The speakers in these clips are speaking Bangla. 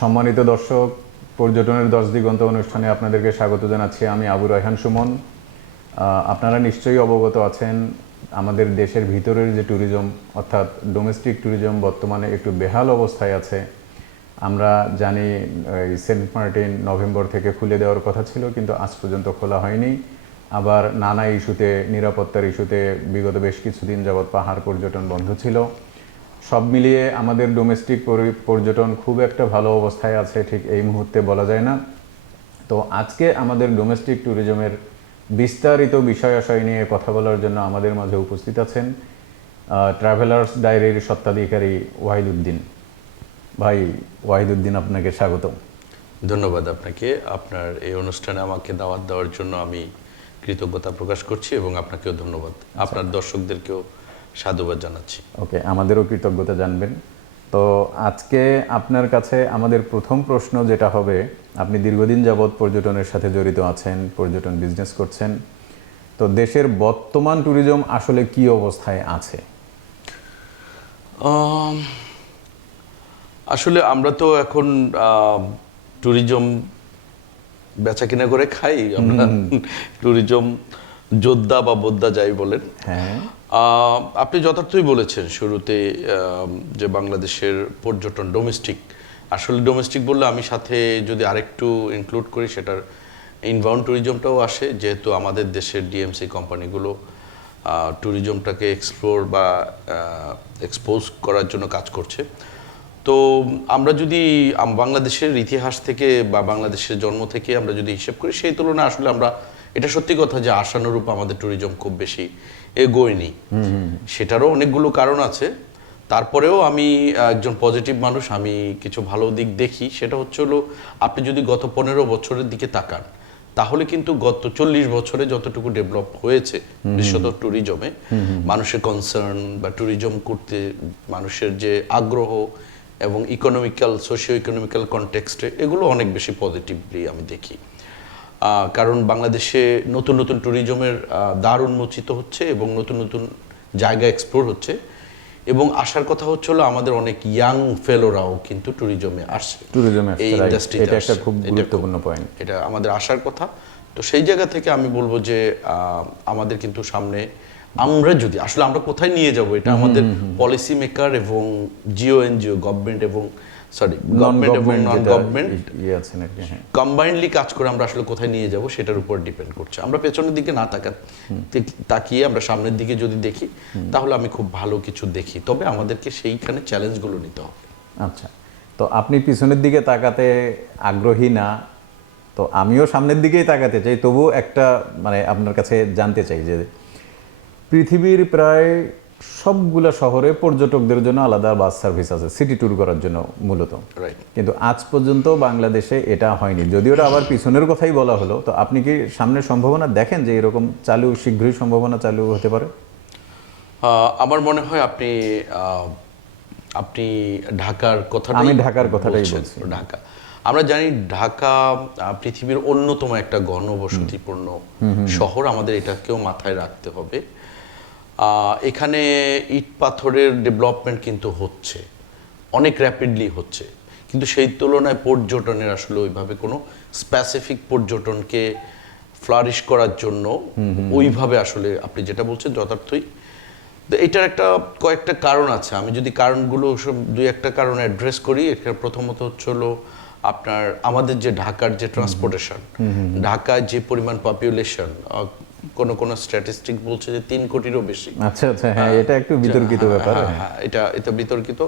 সম্মানিত দর্শক, পর্যটনের 10 দিগন্ত অনুষ্ঠানে আপনাদেরকে স্বাগত জানাচ্ছি। আমি আবু রায়হান সুমন। আপনারা নিশ্চয়ই অবগত আছেন আমাদের দেশের ভিতরের যে ট্যুরিজম অর্থাৎ ডোমেস্টিক ট্যুরিজম বর্তমানে একটু বেহাল অবস্থায় আছে। আমরা জানি সেন্ট মার্টিন নভেম্বর থেকে খুলে দেওয়ার কথা ছিল, কিন্তু আজ পর্যন্ত খোলা হয়নি। আবার নানা ইস্যুতে, নিরাপত্তার ইস্যুতে বিগত বেশ কিছুদিন যাবৎ পাহাড় পর্যটন বন্ধ ছিল। সব মিলিয়ে আমাদের ডোমেস্টিক পর্যটন খুব একটা ভালো অবস্থায় আছে ঠিক এই মুহূর্তে বলা যায় না। তো আজকে আমাদের ডোমেস্টিক ট্যুরিজমের বিস্তারিত বিষয়াশয় নিয়ে কথা বলার জন্য আমাদের মাঝে উপস্থিত আছেন ট্রাভেলার্স ডায়েরির স্বত্বাধিকারী ওয়াহিদুদ্দিন ভাই। ওয়াহিদুদ্দিন, আপনাকে স্বাগত। ধন্যবাদ আপনাকে। আপনার এই অনুষ্ঠানে আমাকে দাওয়াত দেওয়ার জন্য আমি কৃতজ্ঞতা প্রকাশ করছি এবং আপনাকেও ধন্যবাদ। আপনার দর্শকদেরকেও সাধুবাদ জানাচ্ছি। ওকে, আমাদেরও কৃতজ্ঞতা জানবেন। তো আজকে আপনার কাছে আমাদের প্রথম প্রশ্ন যেটা হবে, আপনি দীর্ঘদিন যাবৎ পর্যটনের সাথে জড়িত আছেন, পর্যটন বিজনেস করছেন। তো দেশের বর্তমান ট্যুরিজম আসলে কি অবস্থায় আছে? আসলে আমরা তো এখন ট্যুরিজম বেচা কিনা করে খাই। আমরা ট্যুরিজম যোদ্ধা বা বোদ্ধা যাই বলেন। হ্যাঁ, আপনি যথার্থই বলেছেন শুরুতে যে বাংলাদেশের পর্যটন ডোমেস্টিক, আসলে ডোমেস্টিক বললে আমি সাথে যদি আরেকটু ইনক্লুড করি সেটার ইনবাউন্ড ট্যুরিজমটাও আসে, যেহেতু আমাদের দেশের ডিএমসি কোম্পানিগুলো ট্যুরিজমটাকে এক্সপ্লোর বা এক্সপোজ করার জন্য কাজ করছে। তো আমরা যদি বাংলাদেশের ইতিহাস থেকে বা বাংলাদেশের জন্ম থেকে আমরা যদি হিসেব করি, সেই তুলনায় আসলে আমরা, এটা সত্যি কথা যে আশানুরূপ আমাদের ট্যুরিজম খুব বেশি এগোয়নি। সেটারও অনেকগুলো কারণ আছে। তারপরেও আমি একজন পজিটিভ মানুষ, আমি কিছু ভালো দিক দেখি। সেটা হচ্ছে হলো, আপনি যদি গত 15 বছরের দিকে তাকান, তাহলে কিন্তু গত 40 বছরে যতটুকু ডেভেলপ হয়েছে বিশেষত ট্যুরিজমে, মানুষের কনসার্ন বা ট্যুরিজম করতে মানুষের যে আগ্রহ এবং ইকোনমিক্যাল, সোশিও ইকোনমিক্যাল কনটেক্সটে, এগুলো অনেক বেশি পজিটিভলি আমি দেখি। কারণ বাংলাদেশে নতুন নতুন ট্যুরিজমের দ্বার উন্মোচিত হচ্ছে এবং নতুন নতুন জায়গা এক্সপ্লোর হচ্ছে। এবং আসার কথা হচ্ছে হলো, আমাদের অনেক ইয়াং ফেলোরাও কিন্তু ট্যুরিজমে আসছে, এই ইন্ডাস্ট্রিতে। এটা একটা খুব গুরুত্বপূর্ণ পয়েন্ট। এটা আমাদের আসার কথা। তো সেই জায়গা থেকে আমি বলবো যে আমাদের কিন্তু সামনে, আমরা যদি আসলে আমরা কোথায় নিয়ে যাব, এটা আমাদের পলিসি মেকার এবং জিও এনজিও, গভর্নমেন্ট এবং গভর্নমেন্ট এবং নন গভর্নমেন্ট কম্বাইন্ডলি কাজ করে আমরা আসলে কোথায় নিয়ে যাব সেটার উপর ডিপেন্ড করছে। আমরা পেছনের দিকে না তাকিয়ে আমরা সামনের দিকে যদি দেখি, তাহলে আমি খুব ভালো কিছু দেখি। তবে আমাদেরকে সেইখানে চ্যালেঞ্জগুলো নিতে হবে। আচ্ছা, তো আপনি পিছনের দিকে তাকাতে আগ্রহী না, তো আমিও সামনের দিকেই তাকাতে চাই। তবু একটা আপনার কাছে জানতে চাই যে পৃথিবীর প্রায় সবগুলা শহরে পর্যটকদের জন্য আলাদা বাস সার্ভিস আছে সিটি ট্যুর করার জন্য মূলত, কিন্তু আজ পর্যন্ত বাংলাদেশে এটা হয়নি। যদিও ওটা আবার পিছনের কথাই বলা হলো, তো আপনি কি সামনের সম্ভাবনা দেখেন যে এরকম শীঘ্রই সম্ভাবনা চালু হতে পারে? আমার মনে হয় আপনি ঢাকার কথা, আমি ঢাকার কথাটাই বলছি। ঢাকা, আমরা জানি ঢাকা পৃথিবীর অন্যতম একটা ঘনবসতিপূর্ণ শহর। আমাদের এটাকেও মাথায় রাখতে হবে। এখানে ইট পাথরের ডেভেলপমেন্ট কিন্তু হচ্ছে, অনেক র্যাপিডলি হচ্ছে, কিন্তু সেই তুলনায় পর্যটনের আসলে ওইভাবে কোনো স্পেসিফিক পর্যটনকে ফ্লারিশ করার জন্য ওইভাবে আসলে আপনি যেটা বলছেন যথার্থই। তো এটার কয়েকটা কারণ আছে। আমি যদি কারণগুলো দুই একটা কারণ অ্যাড্রেস করি, এটা প্রথমত হচ্ছে হলো আপনার আমাদের যে ঢাকার যে ট্রান্সপোর্টেশন, ঢাকায় যে পরিমাণ পপুলেশন, কোন স্ট্যাটিস্টিক বলছে যে 3 কোটিরও বেশি। আচ্ছা আচ্ছা, হ্যাঁ, এটা একটু বিতর্কিত ব্যাপার। হ্যাঁ, এটা বিতর্কিত।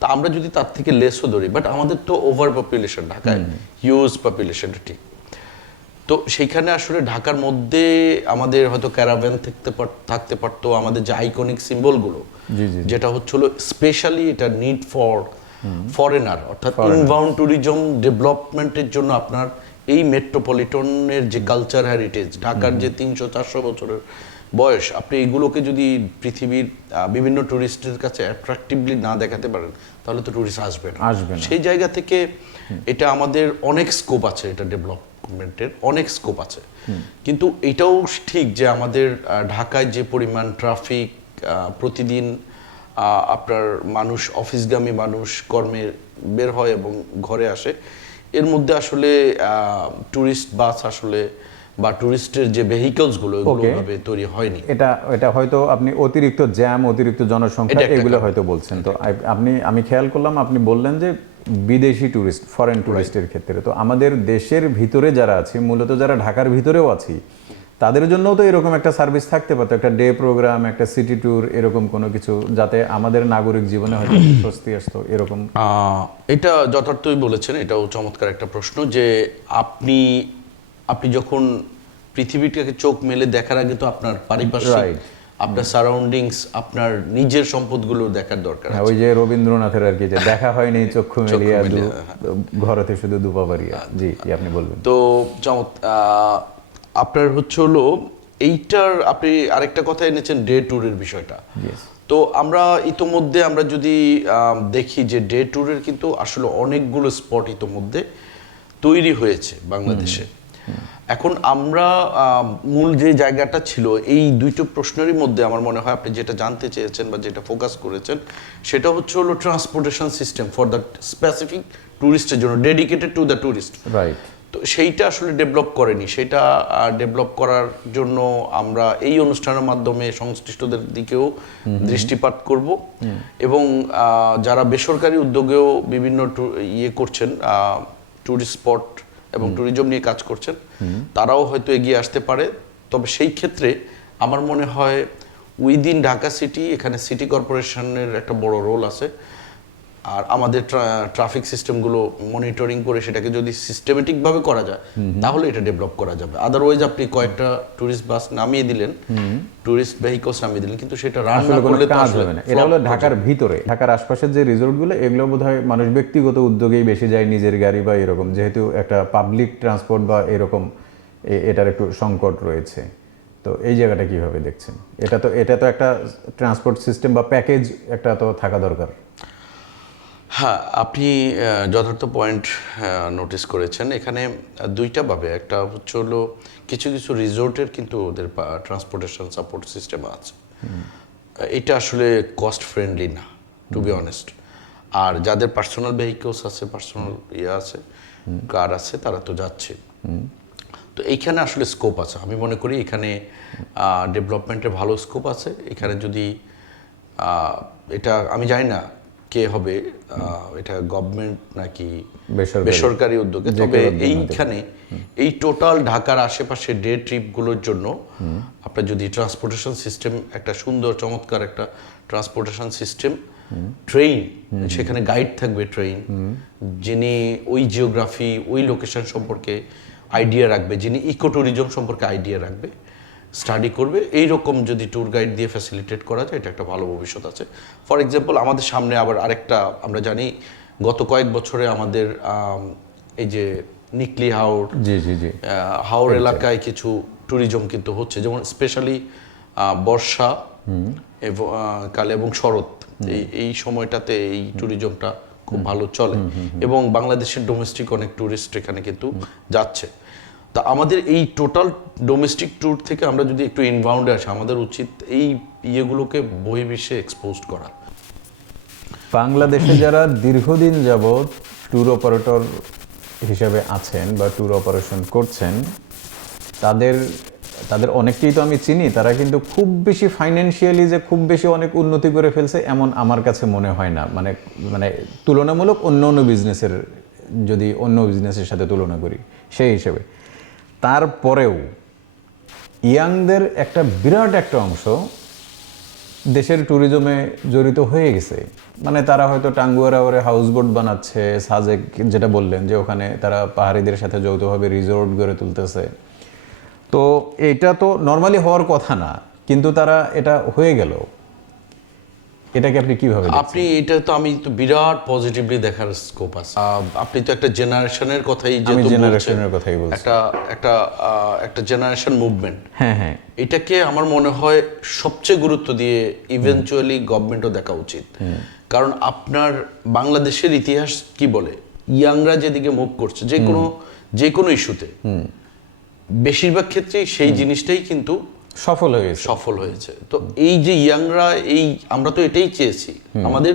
তা আমরা যদি তার থেকে লেসও ধরি, বাট আমাদের তো ওভার পপুলেশন, ঢাকায় হিউজ পপুলেশন, ঠিক। তো সেইখানে আসলে ঢাকার মধ্যে আমাদের হয়তো ক্যারাভ্যান থাকতে পারতো, আমাদের যে আইকনিক সিম্বলগুলো, যেটা হচ্ছে হলো স্পেশালি এটা নিড ফর ফরেনার, অর্থাৎ ইনবাউন্ড ট্যুরিজম ডেভেলপমেন্টের জন্য আপনার এই মেট্রোপলিটনের যে কালচার হেরিটেজ, ঢাকার যে 300-400 বছরের বয়স, আপনি এগুলোকে যদি পৃথিবীর বিভিন্ন ট্যুরিস্টের কাছে অ্যাট্রাকটিভলি না দেখাতে পারেন, তাহলে তো ট্যুরিস্ট আসবে না। সেই জায়গা থেকে এটা আমাদের অনেক স্কোপ আছে, এটা ডেভেলপমেন্টের অনেক স্কোপ আছে। কিন্তু এটাও ঠিক যে আমাদের ঢাকায় যে পরিমাণ ট্রাফিক, প্রতিদিন আপনার মানুষ, অফিসগামী মানুষ, কর্মের বের হয় এবং ঘরে আসে, এর মধ্যে আসলে ট্যুরিস্ট বাস আসলে বা ট্যুরিস্টের যে ভেহিকলসগুলো এগুলো Okay. ভাবে তৈরি হয়নি। এটা হয়তো আপনি অতিরিক্ত জ্যাম, অতিরিক্ত জনসংখ্যা এটা একটা এগুলো কারণ। হয়তো বলছেন। তো আমি খেয়াল করলাম আপনি বললেন যে বিদেশি ট্যুরিস্ট, ফরেন ট্যুরিস্টের ক্ষেত্রে, তো আমাদের দেশের ভিতরে যারা আছে, মূলত যারা ঢাকার ভিতরেও আছি, তাদের জন্যও তো এরকম একটা সার্ভিস থাকতে পারতো, একটা ডে প্রোগ্রাম, একটা সিটি ট্যুর, এরকম কোনো কিছু, যাতে আমাদের নাগরিক জীবনে হয়তো স্বস্তি আসতো এরকম। এটা যথার্থই বলেছেন, এটাও চমৎকার একটা প্রশ্ন যে আপনি যখন পৃথিবীটাকে চোখ মেলে দেখার আগে তো আপনার পারিপার্শ্বিক, Right. আপনার সারাউন্ডিংস, আপনার নিজের সম্পদগুলো দেখার দরকার হ্যাঁ, আছে। ওই যে রবীন্দ্রনাথের আর কি, যে দেখা হয়নি চক্ষু মেলিয়া মেলিয়া, ঘরতে শুধু দুপা পারিয়া। জি, কি আপনি বলবেন? তো আপনার হচ্ছে হলো এইটার আপনি আরেকটা কথা এনেছেন ডে ট্যুরের বিষয়টা। Yes. তো আমরা ইতোমধ্যে আমরা যদি দেখি যে ডে ট্যুরের কিন্তু আসলে অনেকগুলো স্পট ইতোমধ্যে তৈরি হয়েছে বাংলাদেশে। এখন আমরা মূল যে জায়গাটা ছিল এই দুইটো প্রশ্নেরই মধ্যে আমার মনে হয় আপনি যেটা জানতে চেয়েছেন বা যেটা ফোকাস করেছেন সেটা হচ্ছে হলো transportation system for the specific ট্যুরিস্টের জন্য, dedicated to the tourist. Right. তো সেইটা আসলে ডেভেলপ করেনি। সেটা ডেভেলপ করার জন্য আমরা এই অনুষ্ঠানের মাধ্যমে সংশ্লিষ্টদের দিকেও দৃষ্টিপাত করব এবং যারা বেসরকারি উদ্যোগেও বিভিন্ন ইয়ে করছেন, ট্যুরিস্ট স্পট এবং ট্যুরিজম নিয়ে কাজ করছেন, তারাও হয়তো এগিয়ে আসতে পারে। তবে সেই ক্ষেত্রে আমার মনে হয় উইদিন ঢাকা সিটি, এখানে সিটি কর্পোরেশনের একটা বড় রোল আছে। আর আমাদের ট্রাফিক সিস্টেমগুলো মনিটরিং করে সেটাকে যদি সিস্টেমেটিকভাবে করা যায় তাহলে এটা ডেভেলপ করা যাবে। আদারওয়াইজ আপনি কয়েকটা টুরিস্ট বাস নামিয়ে দিলেন, টুরিস্ট ভেহিকলস নামিয়ে দিলেন, কিন্তু সেটা রান না আসলে কোনো করলে তো কাজ আসলে হবে না। এটা হলো ঢাকার ভিতরে, ঢাকার আশপাশের যে রিসোর্টগুলো, এগুলো বোধহয় মানুষ ব্যক্তিগত উদ্যোগেই বেশি যায়, নিজের গাড়ি বা এরকম, যেহেতু একটা পাবলিক ট্রান্সপোর্ট বা এরকম এটার একটু সংকট রয়েছে। তো এই জায়গাটা কিভাবে দেখছেন? এটা তো একটা ট্রান্সপোর্ট সিস্টেম বা প্যাকেজ একটা তো থাকা দরকার। হ্যাঁ, আপনি যথার্থ পয়েন্ট নোটিস করেছেন। এখানে দুইটা ভাবে, একটা হচ্ছে হলো কিছু কিছু রিসোর্টের কিন্তু ওদের ট্রান্সপোর্টেশন সাপোর্ট সিস্টেম আছে, এটা আসলে কস্ট ফ্রেন্ডলি না, টু বি অনেস্ট। আর যাদের পার্সোনাল ভেহিকলস আছে, পার্সোনাল ইয়ে আছে, কার আছে, তারা তো যাচ্ছে। তো এইখানে আসলে স্কোপ আছে, আমি মনে করি এখানে ডেভেলপমেন্টের ভালো স্কোপ আছে। এখানে যদি এটা আমি জানি না কে হবে, এটা গভর্নমেন্ট নাকি বেসরকারি উদ্যোগে, তবে এইখানে এই টোটাল ঢাকার আশেপাশে ডে ট্রিপগুলোর জন্য আপনার যদি ট্রান্সপোর্টেশন সিস্টেম, একটা সুন্দর চমৎকার একটা ট্রান্সপোর্টেশন সিস্টেম, ট্রেন, সেখানে গাইড থাকবে ট্রেন, যিনি ওই জিওগ্রাফি, ওই লোকেশন সম্পর্কে আইডিয়া রাখবে, যিনি ইকো ট্যুরিজম সম্পর্কে আইডিয়া রাখবে, স্টাডি করবে, এইরকম যদি ট্যুর গাইড দিয়ে ফ্যাসিলিটেট করা যায়, এটা একটা ভালো ভবিষ্যৎ আছে। ফর এক্সাম্পল, আমাদের সামনে আবার আরেকটা, আমরা জানি গত কয়েক বছরে আমাদের এই যে নিকলি হাওর, জি জি জি, হাওর এলাকায় কিছু ট্যুরিজম কিন্তু হচ্ছে, যেমন স্পেশালি বর্ষা কালে এবং শরৎ, এই সময়টাতে এই ট্যুরিজমটা খুব ভালো চলে এবং বাংলাদেশের ডোমেস্টিক অনেক ট্যুরিস্ট এখানে কিন্তু যাচ্ছে। তা আমাদের এই টোটাল ডোমেস্টিক ট্যুর থেকে আমরা যদি একটু ইনবাউন্ডে আসি, আমাদের উচিত এই ইয়েগুলোকে বহির্বিশ্বে এক্সপোজ করা। বাংলাদেশে যারা দীর্ঘদিন যাবৎ ট্যুর অপারেটর হিসেবে আছেন বা ট্যুর অপারেশন করছেন, তাদের অনেককেই তো আমি চিনি, তারা কিন্তু খুব বেশি ফাইন্যান্সিয়ালি যে খুব বেশি অনেক উন্নতি করে ফেলছে এমন আমার কাছে মনে হয় না। মানে তুলনামূলক অন্য বিজনেসের সাথে তুলনা করি সেই হিসেবে, তারপরেও ইয়াংদের একটা বিরাট একটা অংশ দেশের ট্যুরিজমে জড়িত হয়ে গেছে। মানে তারা হয়তো টাঙ্গুয়ার আওয়ারে হাউসবোট বানাচ্ছে, সাজেক যেটা বললেন যে ওখানে তারা পাহাড়িদের সাথে যৌথভাবে রিসোর্ট গড়ে তুলতেছে। তো এটা তো নর্মালি হওয়ার কথা না, কিন্তু তারা এটা হয়ে গেল। এটাকে আপনি কিভাবে দেখছেন? আপনি এটা তো আমি তো বিরাট পজিটিভলি দেখার স্কোপ আছে। আপনি তো একটা জেনারেশনের কথাই আমি জেনারেশনের কথাই বলছি, একটা জেনারেশন মুভমেন্ট। হ্যাঁ হ্যাঁ, এটাকে আমার মনে হয় সবচেয়ে গুরুত্ব দিয়ে ইভেনচুয়ালি গভর্নমেন্টও দেখা উচিত। কারণ আপনার বাংলাদেশের ইতিহাস কি বলে, ইয়াংরা যেদিকে মুভ করছে যে কোনো ইস্যুতে, বেশিরভাগ ক্ষেত্রেই সেই জিনিসটাই কিন্তু সফল হয়েছে। তো এই যে ইয়াংরা, আমরা তো এটাই চেয়েছি, আমাদের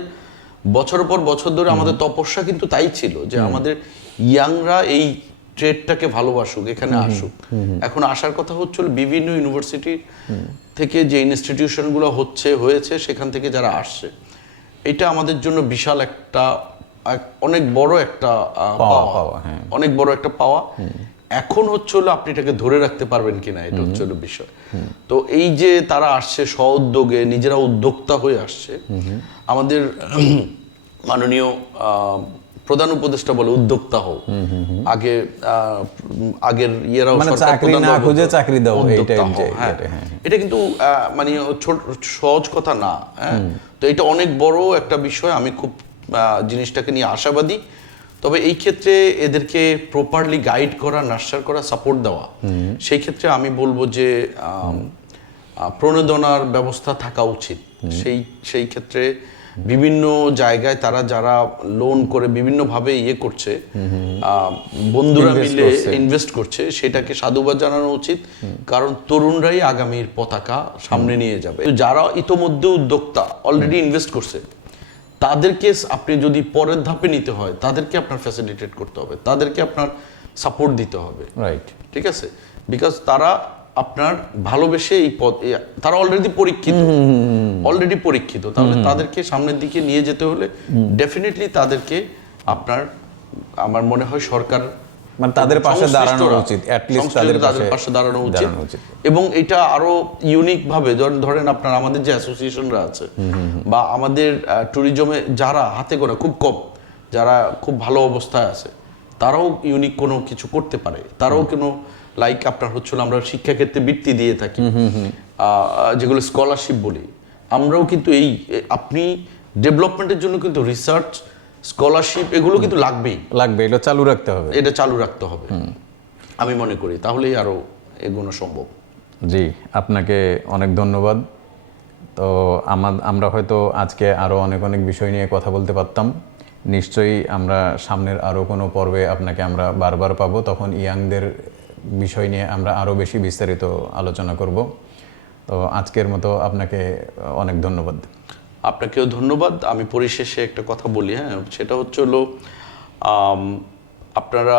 বছরের পর বছর ধরে আমাদের তপস্যা কিন্তু তাই ছিল যে আমাদের ইয়াংরা এই ট্রেডটাকে ভালোবাসুক, এখানে আসুক। এখন আসার কথা হচ্ছিল বিভিন্ন ইউনিভার্সিটি থেকে যে ইনস্টিটিউশনগুলো হয়েছে সেখান থেকে যারা আসছে, এটা আমাদের জন্য বিশাল একটা অনেক বড় একটা পাওয়া, অনেক বড় একটা পাওয়া। এখন হলো আপনি এটাকে ধরে রাখতে পারবেন কিনা, এটা হলো বিষয়। তো এই যে তারা আসছে স্ব-উদ্যোগে, নিজেরা উদ্যোক্তা হয়ে আসছে, আমাদের মাননীয় প্রধান উপদেষ্টা বলে উদ্যোক্তা হও, আগের ইয়েরাও চাকরি না খুঁজে চাকরি দাও, এটা কিন্তু মানে সহজ কথা না। তো এটা অনেক বড় একটা বিষয়। আমি খুব জিনিসটাকে নিয়ে আশাবাদী। তবে এই ক্ষেত্রে এদেরকে প্রপারলি গাইড করা, নার্সার করা, সাপোর্ট দেওয়া, সেই ক্ষেত্রে আমি বলবো যে প্রণোদনার ব্যবস্থা থাকা উচিত। সেই ক্ষেত্রে বিভিন্ন জায়গায় তারা যারা লোন করে বিভিন্নভাবে করছে, বন্ধুরা মিলে ইনভেস্ট করছে, সেটাকে সাধুবাদ জানানো উচিত। কারণ তরুণরাই আগামীর পতাকা সামনে নিয়ে যাবে। যারা ইতোমধ্যে উদ্যোক্তা, অলরেডি ইনভেস্ট করছে, তাদেরকে আপনি যদি পরের ধাপে নিতে হয়, তাদেরকে আপনার ফ্যাসিলিটেট করতে হবে, তাদেরকে আপনার সাপোর্ট দিতে হবে, রাইট? ঠিক আছে, বিকজ তারা আপনার ভালোবেসে এই পদ, তারা অলরেডি পরীক্ষিত, তাহলে তাদেরকে সামনের দিকে নিয়ে যেতে হলে ডেফিনেটলি তাদেরকে আপনার, আমার মনে হয় সরকার মানে তাদের পাশে দাঁড়ানো উচিত, অ্যাট লিস্ট তাদের পাশে দাঁড়ানো উচিত। এবং এটা আরো ইউনিক ভাবে, ধরেন আপনার আমাদের যে অ্যাসোসিয়েশনরা আছে বা আমাদের ট্যুরিজমে যারা হাতে গোনা খুব কম, যারা খুব ভালো অবস্থায় আছে, তারাও ইউনিক কোনো কিছু করতে পারে। তারাও কোনো লাইক আপনার আমরা শিক্ষাক্ষেত্রে বৃত্তি দিয়ে থাকি, যেগুলো স্কলারশিপ বলি। আমরাও কিন্তু আপনি ডেভেলপমেন্টের জন্য কিন্তু রিসার্চ, স্কলারশিপ এগুলো কিন্তু লাগবে, এটা চালু রাখতে হবে, আমি মনে করি, তাহলেই আরো এগোনো সম্ভব। জি, আপনাকে অনেক ধন্যবাদ। তো আমরা হয়তো আজকে আরো অনেক বিষয় নিয়ে কথা বলতে পারতাম। নিশ্চয়ই আমরা সামনের আরো কোনো পর্বে আপনাকে আমরা বারবার পাবো, তখন ইয়াংদের বিষয় নিয়ে আমরা আরো বেশি বিস্তারিত আলোচনা করব। তো আজকের মতো আপনাকে অনেক ধন্যবাদ। আপনাকেও ধন্যবাদ। আমি পরিশেষে একটা কথা বলি, সেটা আপনারা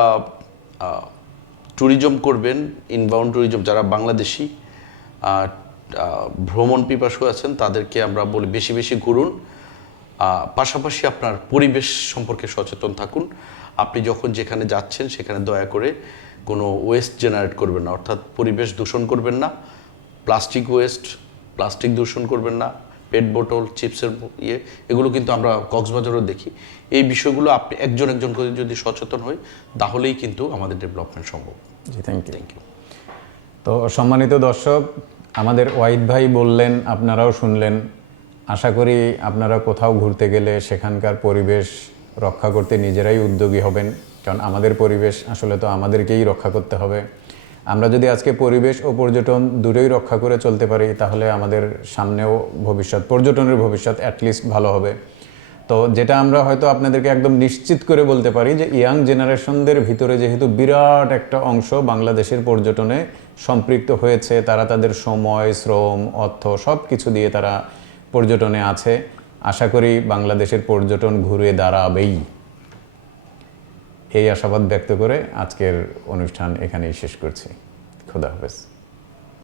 ট্যুরিজম করবেন, ইনবাউন্ড ট্যুরিজম, যারা বাংলাদেশি ভ্রমণ পিপাসু আছেন, তাদেরকে আমরা বলি বেশি বেশি ঘুরুন। পাশাপাশি আপনার পরিবেশ সম্পর্কে সচেতন থাকুন। আপনি যখন যেখানে যাচ্ছেন সেখানে দয়া করে কোনো ওয়েস্ট জেনারেট করবেন না, অর্থাৎ পরিবেশ দূষণ করবেন না। প্লাস্টিক দূষণ করবেন না, পেট বোতল, চিপসের এগুলো কিন্তু আমরা কক্সবাজারও দেখি। এই বিষয়গুলো আপনি একজন করে যদি সচেতন হই, তাহলেই কিন্তু আমাদের ডেভেলপমেন্ট সম্ভব। জি, থ্যাংক ইউ। তো সম্মানিত দর্শক, আমাদের ওয়াহিদ ভাই বললেন, আপনারাও শুনলেন। আশা করি আপনারা কোথাও ঘুরতে গেলে সেখানকার পরিবেশ রক্ষা করতে নিজেরাই উদ্যোগী হবেন, কারণ আমাদের পরিবেশ আসলে তো আমাদেরকেই রক্ষা করতে হবে। আমরা যদি আজকে পরিবেশ ও পর্যটন দুটোই রক্ষা করে চলতে পারি, তাহলে আমাদের সামনেও পর্যটনের ভবিষ্যৎ অ্যাটলিস্ট ভালো হবে। তো যেটা আমরা হয়তো আপনাদেরকে একদম নিশ্চিত করে বলতে পারি যে ইয়াং জেনারেশনদের ভিতরে যেহেতু বিরাট একটা অংশ বাংলাদেশের পর্যটনে সম্পৃক্ত হয়েছে, তারা তাদের সময়, শ্রম, অর্থ সব কিছু দিয়ে তারা পর্যটনে আছে। আশা করি বাংলাদেশের পর্যটন ঘুরে দাঁড়াবেই, এই আশাবাদ ব্যক্ত করে আজকের অনুষ্ঠান এখানেই শেষ করছি। খোদা হাফেজ।